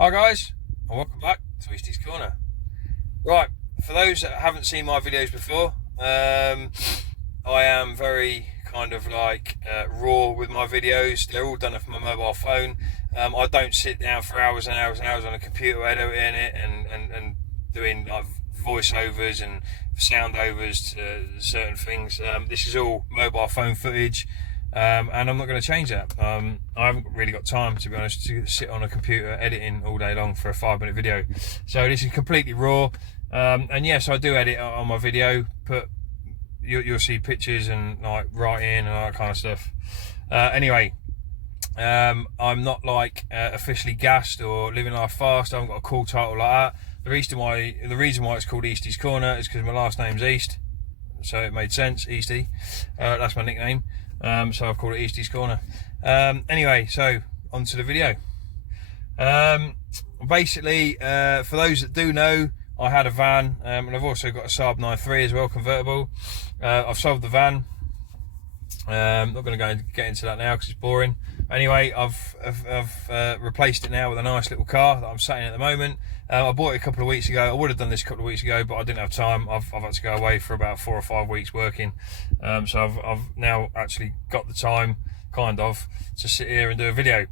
Hi guys, and welcome back to Eastie's Corner. Right, for those that haven't seen my videos before, I am very kind of like raw with my videos. They're all done off my mobile phone. I don't sit down for hours and hours and hours on a computer editing it and doing like voiceovers and sound overs to certain things. This is all mobile phone footage. And I'm not going to change that. I haven't really got time, to be honest, to sit on a computer editing all day long for a 5-minute video. So this is completely raw. And yes, I do edit on my video, but you'll see pictures and like writing and all that kind of stuff. Anyway, I'm not like officially gassed or living life fast. I haven't got a cool title like that. The reason why it's called Eastie's Corner is because my last name's East, so it made sense. Eastie, that's my nickname. So I've called it Eastie's Corner. Anyway, so on to the video. Basically, for those that do know, I had a van, and I've also got a Saab 9.3 as well, convertible. I've sold the van. Not going to go and get into that now because it's boring. Anyway, I've replaced it now with a nice little car that I'm sat in at the moment. I bought it a couple of weeks ago. I would have done this a couple of weeks ago, but I didn't have time. I've had to go away for about 4 or 5 weeks working. So I've now actually got the time, kind of, to sit here and do a video.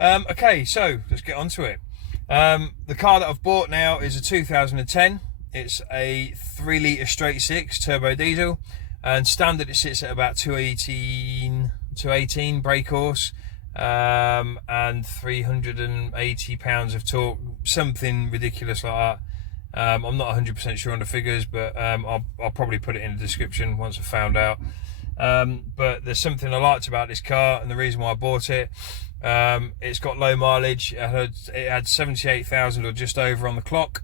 Okay, so let's get on to it. The car that I've bought now is a 2010. It's a 3 litre straight 6 turbo diesel. And standard it sits at about 218 brake horse, and 380 pounds of torque, something ridiculous like that. I'm not 100% sure on the figures, but I'll probably put it in the description once I've found out. But there's something I liked about this car, and the reason why I bought it. It's got low mileage. It had 78,000 or just over on the clock,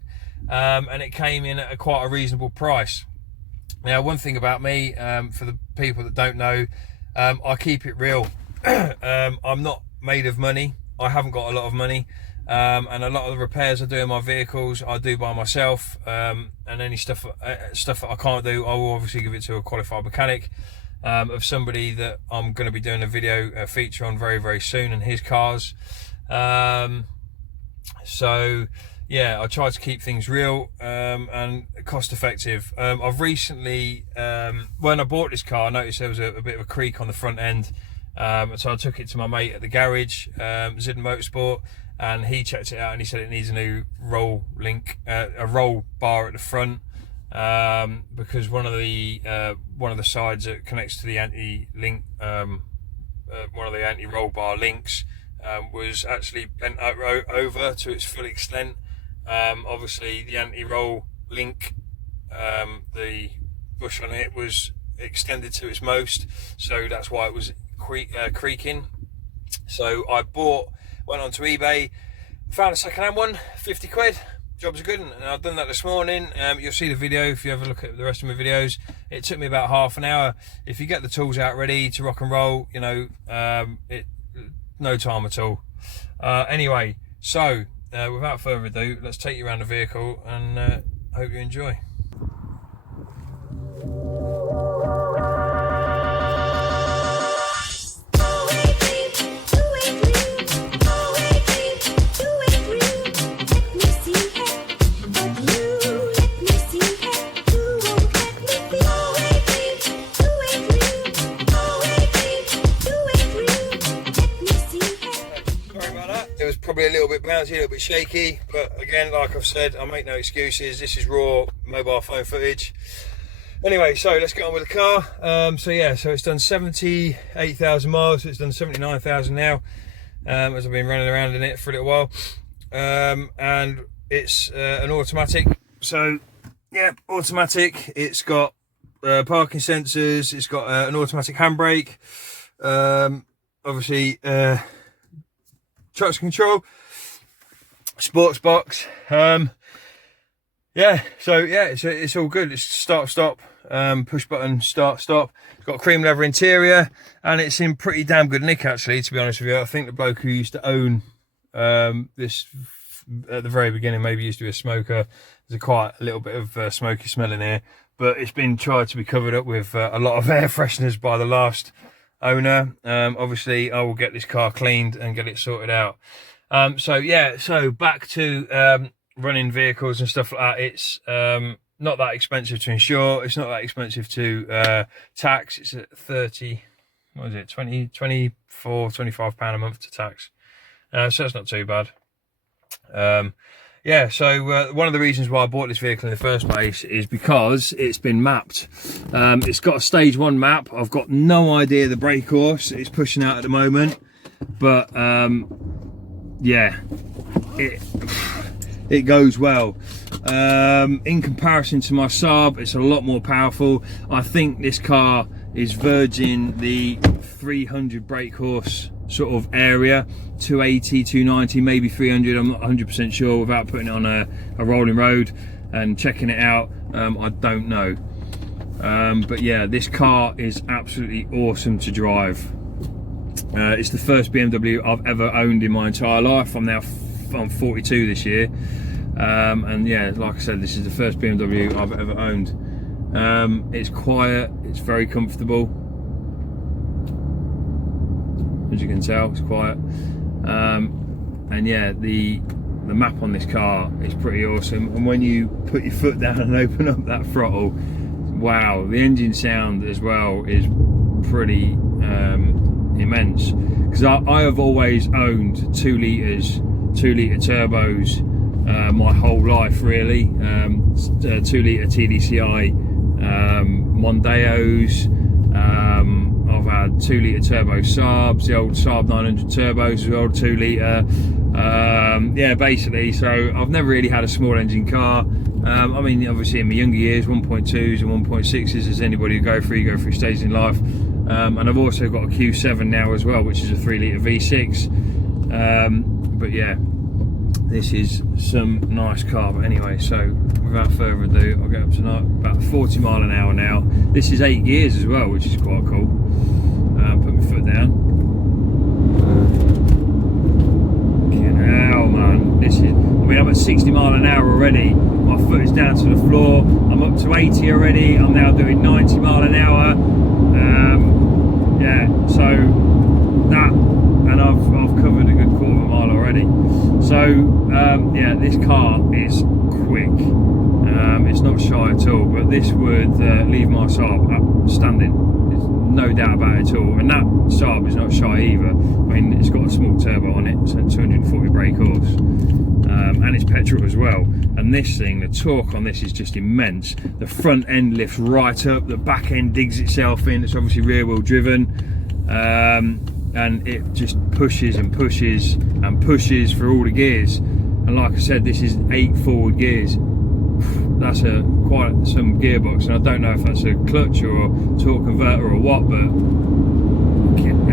and it came in at quite a reasonable price. Now, one thing about me, for the people that don't know, I keep it real. I'm not made of money. I haven't got a lot of money, and a lot of the repairs I do in my vehicles I do by myself, and any stuff that I can't do, I will obviously give it to a qualified mechanic, of somebody that I'm going to be doing a video feature on very, very soon, and his cars. So yeah, I try to keep things real and cost effective. I've recently, when I bought this car, I noticed there was a bit of a creak on the front end. So I took it to my mate at the garage, Zidden Motorsport, and he checked it out and he said it needs a new roll link, a roll bar at the front, because one of the sides that connects to the anti-link, one of the anti-roll bar links, was actually bent over to its full extent. Obviously the anti-roll link, the bush on it was extended to its most, so that's why it was creaking. So I went onto eBay, found a second-hand one, 50 quid. Job's a good one, and I've done that this morning. You'll see the video if you ever look at the rest of my videos. It took me about half an hour. If you get the tools out ready to rock and roll, you know, no time at all. Anyway, so without further ado, let's take you around the vehicle and hope you enjoy. It was probably a little bit bouncy, a little bit shaky, but again, like I've said, I make no excuses. This is raw mobile phone footage. Anyway, so let's get on with the car. So it's done 78,000 miles. So it's done 79,000 now, as I've been running around in it for a little while. And it's an automatic. So yeah, automatic. It's got parking sensors. It's got an automatic handbrake. Obviously. Traction control, sports box. It's all good. It's start, stop, push button, start, stop. It's got a cream leather interior, and it's in pretty damn good nick, actually, to be honest with you. I think the bloke who used to own this at the very beginning maybe used to be a smoker. There's quite a little bit of smoky smell in here, but it's been tried to be covered up with a lot of air fresheners by the last owner. Obviously I will get this car cleaned and get it sorted out. So yeah, so back to running vehicles and stuff like that. It's not that expensive to insure. It's not that expensive to tax. It's at 30, what is it, 20, 24, 25 pound a month to tax. So it's not too bad. Yeah, so one of the reasons why I bought this vehicle in the first place is because it's been mapped. It's got a stage 1 map. I've got no idea the brake course it's pushing out at the moment, but yeah, it goes well. In comparison to my Saab, it's a lot more powerful. I think this car is verging the 300 brake horse sort of area, 280, 290, maybe 300. I'm not 100% sure without putting it on a rolling road and checking it out. I don't know. But yeah, this car is absolutely awesome to drive. It's the first BMW I've ever owned in my entire life. I'm 42 this year. And yeah, like I said, this is the first BMW I've ever owned. It's quiet, it's very comfortable. As you can tell, it's quiet. And yeah, the map on this car is pretty awesome. And when you put your foot down and open up that throttle, wow, the engine sound as well is pretty immense. Because I have always owned 2 litre turbos my whole life, really. 2 litre TDCi Mondeos. I've had 2 litre turbo Saabs, the old Saab 900 turbos as well, 2 litre. Yeah, basically, so I've never really had a small engine car. I mean, obviously in my younger years, 1.2s and 1.6s, as anybody who go through stages in life. And I've also got a Q7 now as well, which is a 3 litre V6. But yeah, this is some nice car. But anyway, so without further ado, I'll get up to about 40 mile an hour now. This is 8 gears as well, which is quite cool. Put my foot down. Hell, man, this is, I mean, I'm at 60 mile an hour already. My foot is down to the floor. I'm up to 80 already. I'm now doing 90 mile an hour. Yeah, so that, and I've covered a good quarter of a mile already. So yeah, this car is quick. It's not shy at all, but this would leave my Saab standing. There's no doubt about it at all. And that Saab is not shy either. I mean, it's got a small turbo on it, so 240 brake horse, and it's petrol as well. And this thing, the torque on this is just immense. The front end lifts right up, the back end digs itself in. It's obviously rear wheel driven. And it just pushes and pushes and pushes for all the gears. And like I said, this is 8 forward gears. That's quite some gearbox, and I don't know if that's a clutch or a torque converter or what, but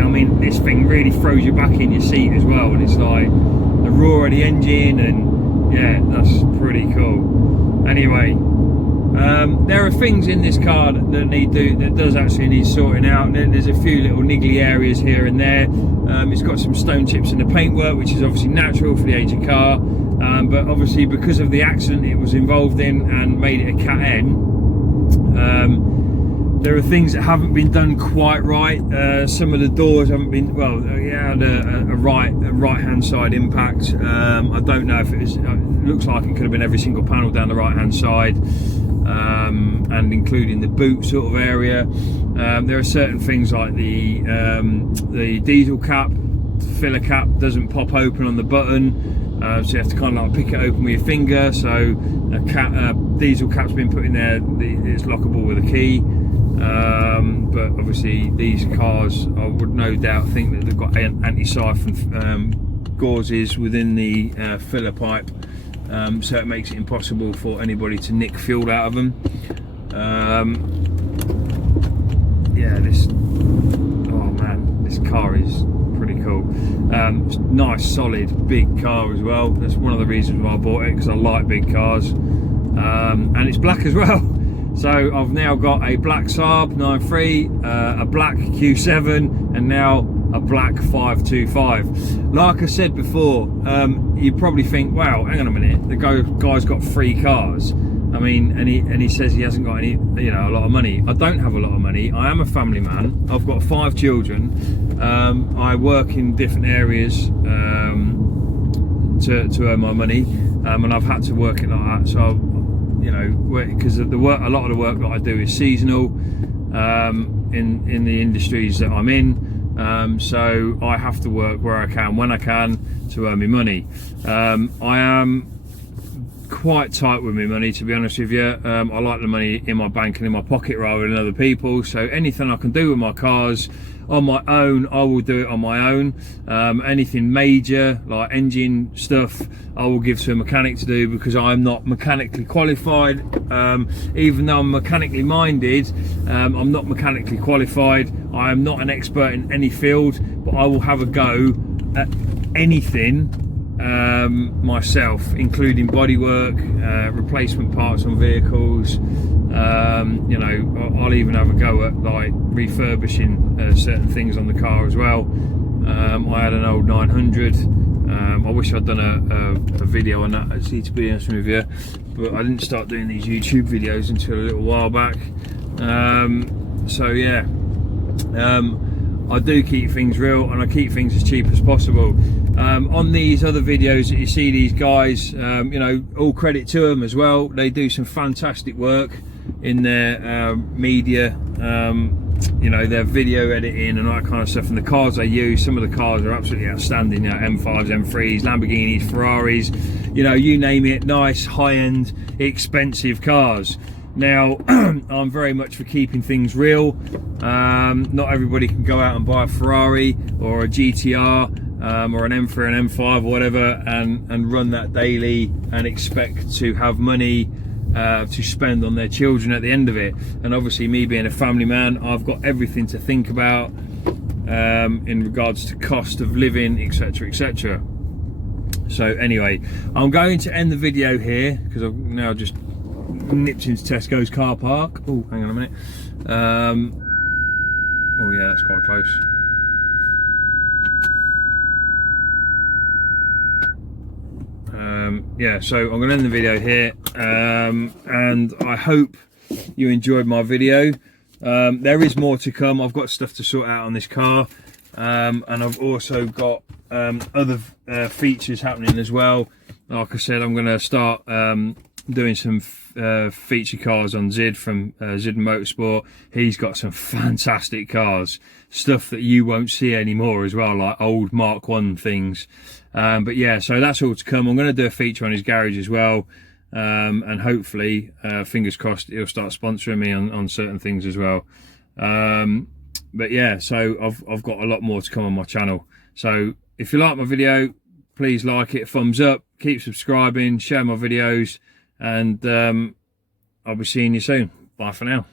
I mean, this thing really throws you back in your seat as well, and it's like the roar of the engine, and yeah, that's pretty cool. Anyway, there are things in this car that does actually need sorting out. There's a few little niggly areas here and there. It's got some stone chips in the paintwork, which is obviously natural for the age of car, but obviously because of the accident it was involved in and made it a Cat N, there are things that haven't been done quite right. Some of the doors haven't been, well, it had a right hand side impact. I don't know if it was, it looks like it could have been every single panel down the right hand side. And including the boot sort of area. There are certain things like the diesel cap, filler cap doesn't pop open on the button, so you have to kind of like pick it open with your finger. So a diesel cap's been put in there, it's lockable with a key. But obviously these cars, I would no doubt think that they've got anti-siphon gauzes within the filler pipe. So it makes it impossible for anybody to nick fuel out of them. Yeah, oh man, this car is pretty cool. Nice, solid, big car as well. That's one of the reasons why I bought it, because I like big cars. And it's black as well. So I've now got a black Saab 9.3, a black Q7, and now a black 525. Like I said before, you probably think, wow, hang on a minute, the guy's got 3 cars. I mean, and he says he hasn't got any, you know, a lot of money. I don't have a lot of money. I am a family man. I've got 5 children. I work in different areas to earn my money, and I've had to work it like that. So, you know, because a lot of the work that I do is seasonal in the industries that I'm in. So I have to work where I can, when I can, to earn me money. I am quite tight with my money, to be honest with you. I like the money in my bank and in my pocket rather than other people. So anything I can do with my cars on my own, I will do it on my own. Anything major like engine stuff, I will give to a mechanic to do, because I'm not mechanically qualified. Even though I'm mechanically minded, I'm not mechanically qualified. I am not an expert in any field, but I will have a go at anything myself, including bodywork, replacement parts on vehicles. You know, I'll even have a go at like refurbishing certain things on the car as well. I had an old 900. I wish I'd done a video on that, actually, to be honest with you, but I didn't start doing these YouTube videos until a little while back. So yeah, I do keep things real, and I keep things as cheap as possible. On these other videos that you see these guys, you know, all credit to them as well. They do some fantastic work in their media, you know, their video editing and all that kind of stuff. And the cars they use, some of the cars are absolutely outstanding. You know, M5s, M3s, Lamborghinis, Ferraris, you know, you name it. Nice, high-end, expensive cars. Now, I'm very much for keeping things real. Not everybody can go out and buy a Ferrari or a GTR or an M3 or an M5 or whatever and run that daily and expect to have money to spend on their children at the end of it. And obviously, me being a family man, I've got everything to think about in regards to cost of living, etc, etc. So anyway, I'm going to end the video here, because I've now just nipped into Tesco's car park. Oh, hang on a minute. Oh yeah, that's quite close. Yeah, so I'm going to end the video here, and I hope you enjoyed my video. There is more to come. I've got stuff to sort out on this car, and I've also got other features happening as well. Like I said, I'm going to start doing some feature cars on Zid from Zid Motorsport. He's got some fantastic cars, stuff that you won't see anymore as well, like old Mark 1 things. But yeah, so that's all to come. I'm going to do a feature on his garage as well, and hopefully, fingers crossed, he'll start sponsoring me on certain things as well. But yeah, so I've got a lot more to come on my channel. So if you like my video, please like it, thumbs up, keep subscribing, share my videos, and I'll be seeing you soon. Bye for now.